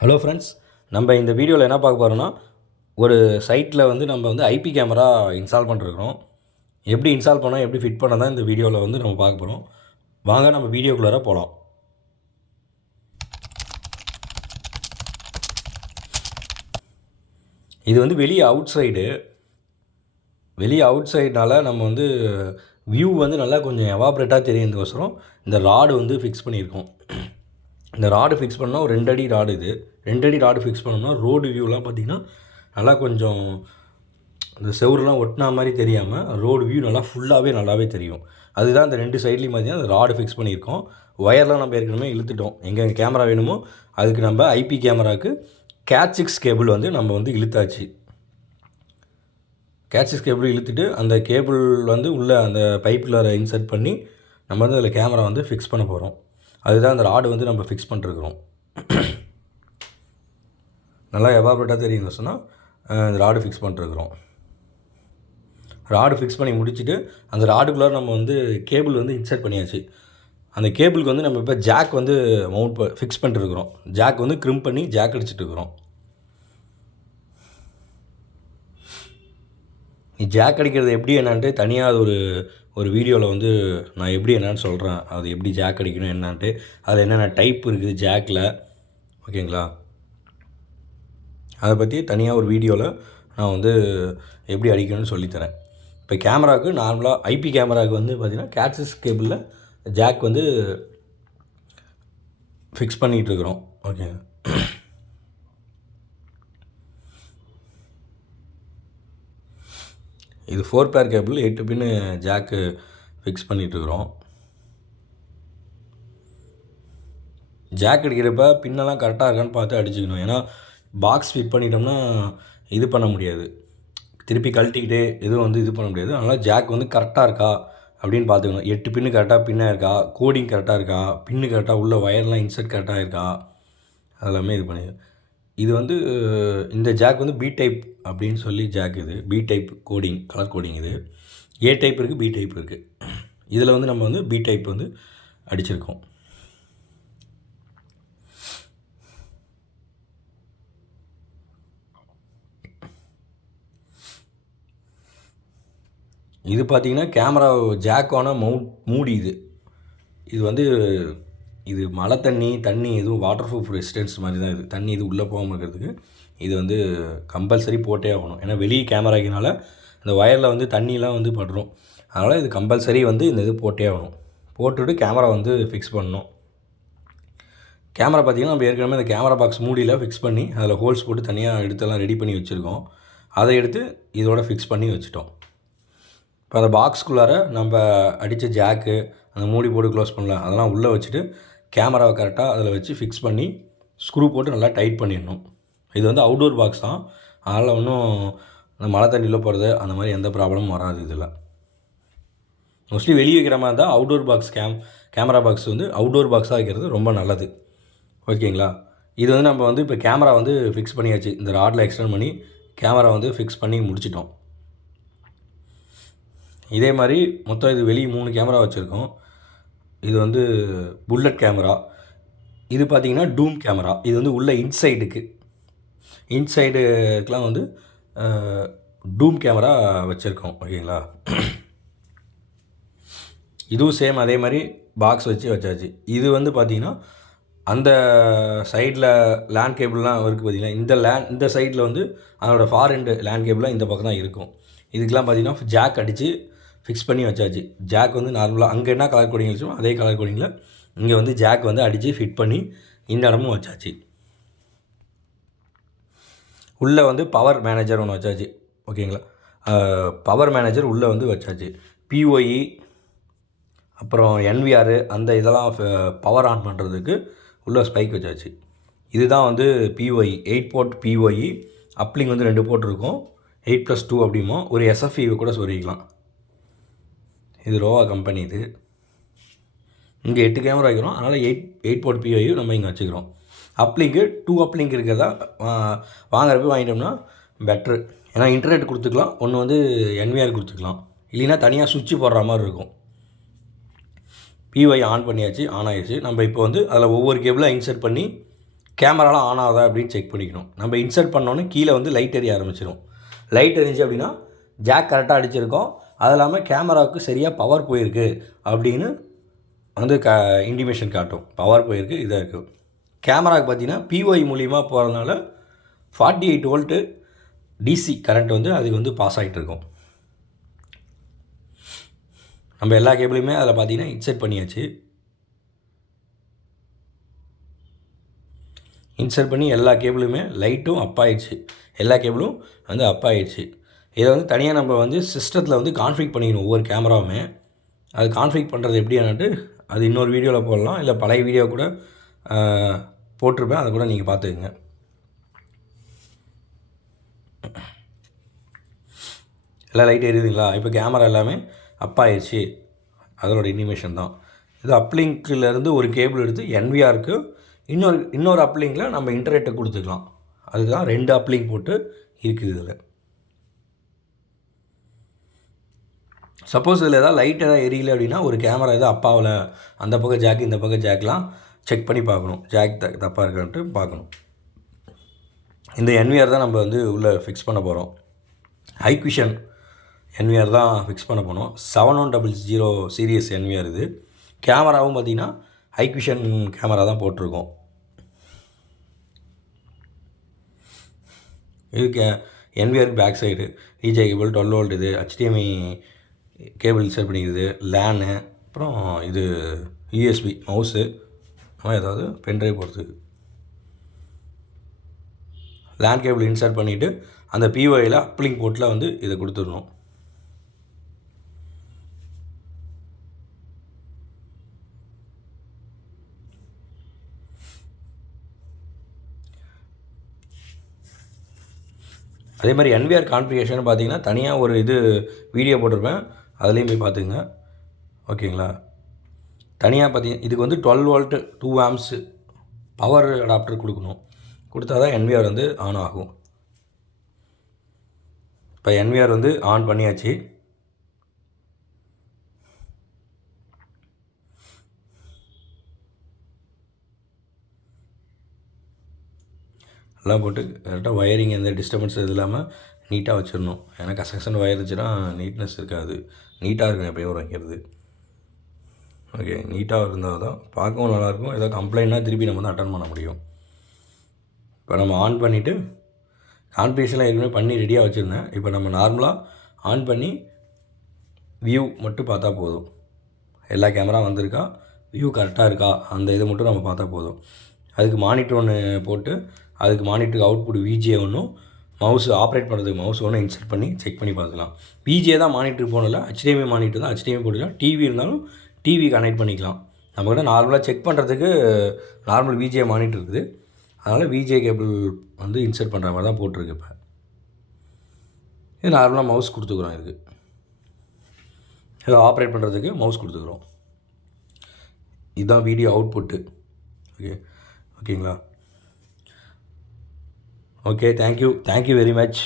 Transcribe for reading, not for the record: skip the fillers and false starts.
Hello friends, நம்ம இந்த வீடியோவில் என்ன பார்க்க போகிறோம்னா, ஒரு சைட்டில் வந்து நம்ம வந்து ஐபி கேமரா இன்ஸ்டால் பண்ணிருக்கிறோம். எப்படி இன்ஸ்டால் பண்ணோம், எப்படி ஃபிட் பண்ண தான் இந்த வீடியோவில் வந்து நம்ம பார்க்க போகிறோம். வாங்க நம்ம வீடியோக்குள்ளார போகலாம். இது வந்து வெளியே அவுட் சைடுனால நம்ம வந்து வியூ வந்து நல்லா கொஞ்சம் எவாப்ரேட்டாக தெரியுதுக்கோசரம் இந்த ராடு வந்து ஃபிக்ஸ் பண்ணியிருக்கோம். இந்த ராடு ஃபிக்ஸ் பண்ணால் ஒரு 2 அடி ராடு, இது 2 அடி ராடு ஃபிக்ஸ் பண்ணோம்னா ரோடு வியூலாம் பார்த்திங்கன்னா நல்லா கொஞ்சம் இந்த செவருலாம் ஒட்டினா மாதிரி தெரியாமல் ரோடு வியூ நல்லாவே தெரியும். அதுதான் இந்த 2 சைட்லேயும் பார்த்திங்கன்னா அந்த ராடு ஃபிக்ஸ் பண்ணியிருக்கோம். ஒயர்லாம் நம்ம ஏற்கனவே இழுத்துட்டோம். எங்கே கேமரா வேணுமோ அதுக்கு நம்ம ஐபி கேமராவுக்கு கேட் 6 கேபிள் வந்து நம்ம வந்து இழுத்தாச்சு. கேட் 6 கேபிள் இழுத்துட்டு அந்த கேபிள் வந்து உள்ளே அந்த பைப்பில் இன்சர்ட் பண்ணி நம்ம வந்து அதில் கேமரா வந்து ஃபிக்ஸ் பண்ண போகிறோம். அதுதான் அந்த ராடு வந்து நம்ம ஃபிக்ஸ் பண்ணிருக்கிறோம். நல்லா எவாபரேட்டாக தெரியுங்க சொன்னால் இந்த ராடு ஃபிக்ஸ் பண்ணிருக்கிறோம். ராடு ஃபிக்ஸ் பண்ணி முடிச்சுட்டு அந்த ராடுக்குள்ளே நம்ம வந்து கேபிள் வந்து இன்சர்ட் பண்ணியாச்சு. அந்த கேபிளுக்கு வந்து நம்ம இப்போ ஜாக் வந்து ஃபிக்ஸ் பண்ணிருக்கிறோம். ஜாக் வந்து க்ரிம் பண்ணி ஜாக் அடிச்சுட்டுருக்குறோம். ஜாக் அடிக்கிறது எப்படி என்னான்ட்டு தனியாக அது ஒரு வீடியோவில் வந்து நான் எப்படி என்னான்னு சொல்கிறேன். அது எப்படி ஜாக் அடிக்கணும் என்னான்ட்டு, அதில் என்னென்ன டைப் இருக்குது ஜாக்கில், ஓகேங்களா? அதை பற்றி தனியாக ஒரு வீடியோவில் நான் வந்து எப்படி அடிக்கணும்னு சொல்லித்தரேன். இப்போ கேமராவுக்கு நார்மலாக ஐபி கேமராவுக்கு வந்து பார்த்திங்கன்னா கேட் 6 கேபிளில் ஜாக் வந்து ஃபிக்ஸ் பண்ணிகிட்ருக்குறோம். ஓகே, இது 4 பேர் கேபிள் 8 பின்னு ஜாக்கு ஃபிக்ஸ் பண்ணிகிட்ருக்குறோம். ஜாக் அடிக்கிறப்ப பின்னெல்லாம் கரெக்டாக இருக்கான்னு பார்த்து அடிச்சுக்கணும். ஏன்னா பாக்ஸ் ஃபிட் பண்ணிட்டோம்னா இது பண்ண முடியாது, திருப்பி கழட்டிக்கிட்டே எதுவும் வந்து இது பண்ண முடியாது. அதனால் ஜாக் வந்து கரெக்டாக இருக்கா அப்படின்னு பார்த்துக்கணும். 8 பின்னு கரெக்டாக பின்னாக இருக்கா, கோடிங் கரெக்டாக இருக்கா, பின்னு கரெக்டாக உள்ள ஒயர்லாம் இன்சர்ட் கரெக்டாக இருக்கா, அதெல்லாமே இது பண்ணி. இது வந்து இந்த ஜாக் வந்து பி டைப் அப்படின்னு சொல்லி ஜாக், இது B type coding, colour coding. இது ஏ டைப் இருக்குது, பி டைப் இருக்குது. இதில் வந்து நம்ம வந்து பி டைப் வந்து அடிச்சிருக்கோம். இது பார்த்திங்கன்னா கேமரா ஜாக்கான மூடி. இது வந்து இது மழை தண்ணி எதுவும் வாட்டர் ப்ரூஃப் ரெசிஸ்டன்ஸ் மாதிரி தான். இது தண்ணி இது உள்ளே போகாமல் இருக்கிறதுக்கு இது வந்து கம்பல்சரி போட்டே ஆகணும். ஏன்னா வெளியே கேமராக்கினால இந்த ஒயரில் வந்து தண்ணிலாம் வந்து படுறோம். அதனால் இது கம்பல்சரி வந்து இந்த இது போட்டே ஆகணும். போட்டுவிட்டு கேமரா வந்து ஃபிக்ஸ் பண்ணணும். கேமரா பார்த்திங்கன்னா நம்ம ஏற்கனவே இந்த கேமரா பாக்ஸ் மூடியில் ஃபிக்ஸ் பண்ணி அதில் ஹோல்ஸ் போட்டு தனியாக எடுத்தெல்லாம் ரெடி பண்ணி வச்சுருக்கோம். அதை எடுத்து இதோட ஃபிக்ஸ் பண்ணி வச்சுட்டோம். இப்போ அந்த பாக்ஸ்குள்ளார நம்ம அடித்த ஜாக்கு அந்த மூடி போட்டு க்ளோஸ் பண்ணல, அதெல்லாம் உள்ளே வச்சுட்டு கேமராவை கரெக்டாக அதில் வச்சு ஃபிக்ஸ் பண்ணி ஸ்க்ரூ போட்டு நல்லா டைட் பண்ணிடணும். இது வந்து அவுட்டோர் பாக்ஸ் தான், அதனால் ஒன்றும் அந்த மழை தண்ணியில் போகிறது அந்த மாதிரி எந்த ப்ராப்ளமும் வராது. இதில் மோஸ்ட்லி வெளியே வைக்கிற மாதிரி தான் அவுட்டோர் பாக்ஸ் கேமரா பாக்ஸ் வந்து அவுட்டோர் பாக்ஸாக வைக்கிறது ரொம்ப நல்லது. ஓகேங்களா? இது வந்து நம்ம வந்து இப்போ கேமரா வந்து ஃபிக்ஸ் பண்ணியாச்சு. இந்த ராடில் எக்ஸ்டெண்ட் பண்ணி கேமரா வந்து ஃபிக்ஸ் பண்ணி முடிச்சிட்டோம். இதே மாதிரி மொத்தம் இது வெளியே 3 கேமரா வச்சுருக்கோம். இது வந்து புல்லட் கேமரா, இது பார்த்திங்கன்னா டூம் கேமரா. இது வந்து உள்ள இன்சைடுக்கெலாம் வந்து டூம் கேமரா வச்சுருக்கோம். ஓகேங்களா? இதுவும் சேம் அதே மாதிரி பாக்ஸ் வச்சாச்சு. இது வந்து பார்த்திங்கன்னா அந்த சைடில் லேண்ட் கேபிள்லாம் இருக்குது பார்த்திங்கன்னா, இந்த சைடில் வந்து அதனோடய ஃபார் லேண்ட் கேபிளாக இந்த பக்கம் தான் இருக்கும். இதுக்கெலாம் பார்த்திங்கன்னா ஜாக் அடித்து ஃபிக்ஸ் பண்ணி வச்சாச்சு. ஜாக் வந்து நார்மலாக அங்கே என்ன கலர் கோடிங் வச்சோமோ அதே கலர் கோடிங்கில் இங்கே வந்து ஜாக் வந்து அடித்து ஃபிட் பண்ணி இந்த இடமும் வச்சாச்சு. உள்ளே வந்து பவர் மேனேஜர் ஒன்று வச்சாச்சு. ஓகேங்களா? பவர் மேனேஜர் உள்ளே வந்து வச்சாச்சு. பிஓஇ அப்புறம் NVR அந்த இதெல்லாம் பவர் ஆன் பண்ணுறதுக்கு உள்ளே ஸ்பைக் வச்சாச்சு. இதுதான் வந்து பிஓஇ 8 போர்ட் பிஓஇ. அப்லிங் வந்து 2 போர்ட் இருக்கும், 8+2 அப்படிமோ. ஒரு SFE கூட சொல்லிக்கலாம். இது ரோவா கம்பெனி. இது இங்கே 8 கேமரா வைக்கிறோம், அதனால் 8 போர்ட் பிஓஇ நம்ம இங்கே வச்சுக்கிறோம். அப்லிங்கு 2 அப்லிங்க் இருக்கிறதா வாங்குறப்ப வாங்கிட்டோம்னா பெட்ரு. ஏன்னா இன்டர்நெட் கொடுத்துக்கலாம், ஒன்று வந்து NVR கொடுத்துக்கலாம், இல்லைன்னா தனியாக சுவிட்சு போடுற மாதிரி இருக்கும். பிஓஐ ஆன் பண்ணியாச்சு, ஆன் ஆகிடுச்சு. நம்ம இப்போ வந்து அதில் ஒவ்வொரு கேபிளாக இன்சர்ட் பண்ணி கேமராலாம் ஆன் ஆகுதா அப்படின்னு செக் பண்ணிக்கணும். நம்ம இன்சர்ட் பண்ணோன்னே கீழே வந்து லைட் எரிய ஆரம்பிச்சிடும். லைட் எரிஞ்சு அப்படின்னா ஜாக் கரெக்டாக அடிச்சிருக்கோம், அது இல்லாமல் கேமராவுக்கு சரியாக பவர் போயிருக்கு அப்படின்னு வந்து இன்டிமேஷன் காட்டும். பவர் போயிருக்கு, இதாக இருக்குது. கேமராவுக்கு பார்த்தீங்கன்னா பிஒய் மூலிமா போகிறதுனால 48 வோல்ட்டு டிசி கரண்ட் வந்து அதுக்கு வந்து பாஸ் ஆகிட்டு இருக்கும். நம்ம எல்லா கேபிளுமே அதில் பார்த்தீங்கன்னா இன்சர்ட் பண்ணியாச்சு. இன்சர்ட் பண்ணி எல்லா கேபிளுமே லைட்டும் அப் ஆகிடுச்சு, எல்லா கேபிளும் வந்து அப் ஆகிடுச்சு. இதை வந்து தனியாக நம்ம வந்து சிஸ்டத்தில் வந்து கான்ஃபிக் பண்ணிக்கணும் ஒவ்வொரு கேமராவுமே. அது கான்ஃபிக் பண்ணுறது எப்படியானட்டு அது இன்னொரு வீடியோவில் போடலாம், இல்லை பழைய வீடியோ கூட போட்டிருப்பேன், அதை கூட நீங்கள் பார்த்துக்குங்க. எல்லாம் லைட் எரியுதுங்களா? இப்போ கேமரா எல்லாமே அப் ஆயிடுச்சு, அதோட இனிமேஷன் தான் இது. அப்லிங்க்லேருந்து ஒரு கேபிள் எடுத்து NVRக்கு இன்னொரு அப்லிங்கில் நம்ம இன்டர்நெட்டை கொடுத்துக்கலாம். அதுதான் 2 அப்லிங்க் போட்டு இருக்குது இதில். சப்போஸ் இதில் எதாவது லைட் எதாவது எரியல அப்படின்னா ஒரு கேமரா எதாவது அப்பாவில் அந்த பக்கம் ஜாக் இந்த பக்கம் ஜாக்லாம் செக் பண்ணி பார்க்கணும், ஜாக் தப்பாக இருக்கான்ட்டு பார்க்கணும். இந்த NVR தான் நம்ம வந்து உள்ளே ஃபிக்ஸ் பண்ண போகிறோம். ஹைக்விஷன் NVR தான் ஃபிக்ஸ் பண்ண போனோம். 7100 சீரியஸ் NVR இது. கேமராவும் பார்த்திங்கன்னா ஹைக்விஷன் கேமரா தான் போட்டிருக்கோம். இதுக்கு NVRக்கு பேக் சைடு விஜே கேபிள் 12 வோல்ட், இது HDMI கேபிள் இன்சர்ட் பண்ணிக்கிறது, லேனு, அப்புறம் இது USB மவுஸு, ஏதாவது பென்ட்ரைவ் போகிறதுக்கு லேன் கேபிள் இன்சர்ட் பண்ணிவிட்டு அந்த பிஒயில் அப்லிங்க் போர்ட்டில் வந்து இதை கொடுத்துடணும். அதே மாதிரி NVR கான்ஃபிகரேஷன் பார்த்தீங்கன்னா தனியாக ஒரு இது வீடியோ போட்டிருப்பேன், அதுலேயும் போய் பார்த்துங்க. ஓகேங்களா? தனியாக பார்த்தீங்கன்னா இதுக்கு வந்து 12 வோல்ட்டு 2 ஆம்ஸு பவர் அடாப்டர் கொடுக்கணும். கொடுத்தா தான் NVR வந்து ஆன் ஆகும். இப்போ NVR வந்து ஆன் பண்ணியாச்சு. எல்லாம் போட்டு கரெக்டாக ஒயரிங் எந்த டிஸ்டர்பன்ஸ் இது இல்லாமல் நீட்டாக வச்சிடணும். ஏன்னா கசகசன்னு ஒயர் இருந்துச்சுன்னா நீட்னஸ் இருக்காது. நீட்டாக இருக்கும் எப்பயும் வைக்கிறது. ஓகே, நீட்டாக இருந்தால் தான் பார்க்கவும் நல்லாயிருக்கும். ஏதாவது கம்ப்ளைண்ட்னா திருப்பி நம்ம வந்து அட்டன் பண்ண முடியும். இப்போ நம்ம ஆன் பண்ணிவிட்டு கான்ஃபிகரேஷன்லாம் ஏற்கனவே பண்ணி ரெடியாக வச்சுருந்தேன். இப்போ நம்ம நார்மலாக ஆன் பண்ணி வியூ மட்டும் பார்த்தா போதும். எல்லா கேமரா வந்திருக்கா, வியூ கரெக்டாக இருக்கா, அந்த இதை மட்டும் நம்ம பார்த்தா போதும். அதுக்கு மானிட்டர் ஒன்று போட்டு அதுக்கு மானிட்டருக்கு அவுட்புட் விஜே ஒன்றும், மவுஸ் ஆப்ரேட் பண்ணுறதுக்கு மவுஸ் ஒன்று இன்சர்ட் பண்ணி செக் பண்ணி பார்த்துக்கலாம். விஜே தான் மானிட்டருக்கு போகணும்ல, HDMI மானிட்டர் தான் HDMI போட்டுக்கலாம். டிவி இருந்தாலும் டிவி கனெக்ட் பண்ணிக்கலாம். நம்மக்கிட்ட நார்மலாக செக் பண்ணுறதுக்கு நார்மல் விஜே மானிட்டர் இருக்குது, அதனால் விஜே கேபிள் வந்து இன்சர்ட் பண்ணுற மாதிரி தான் போட்டிருக்கு. இப்போ இது நார்மலாக மவுஸ் கொடுத்துக்குறோம். இதுக்கு இதை ஆப்ரேட் பண்ணுறதுக்கு மவுஸ் கொடுத்துக்குறோம். இதுதான் வீடியோ அவுட்புட்டு. ஓகேங்களா? Okay, thank you very much.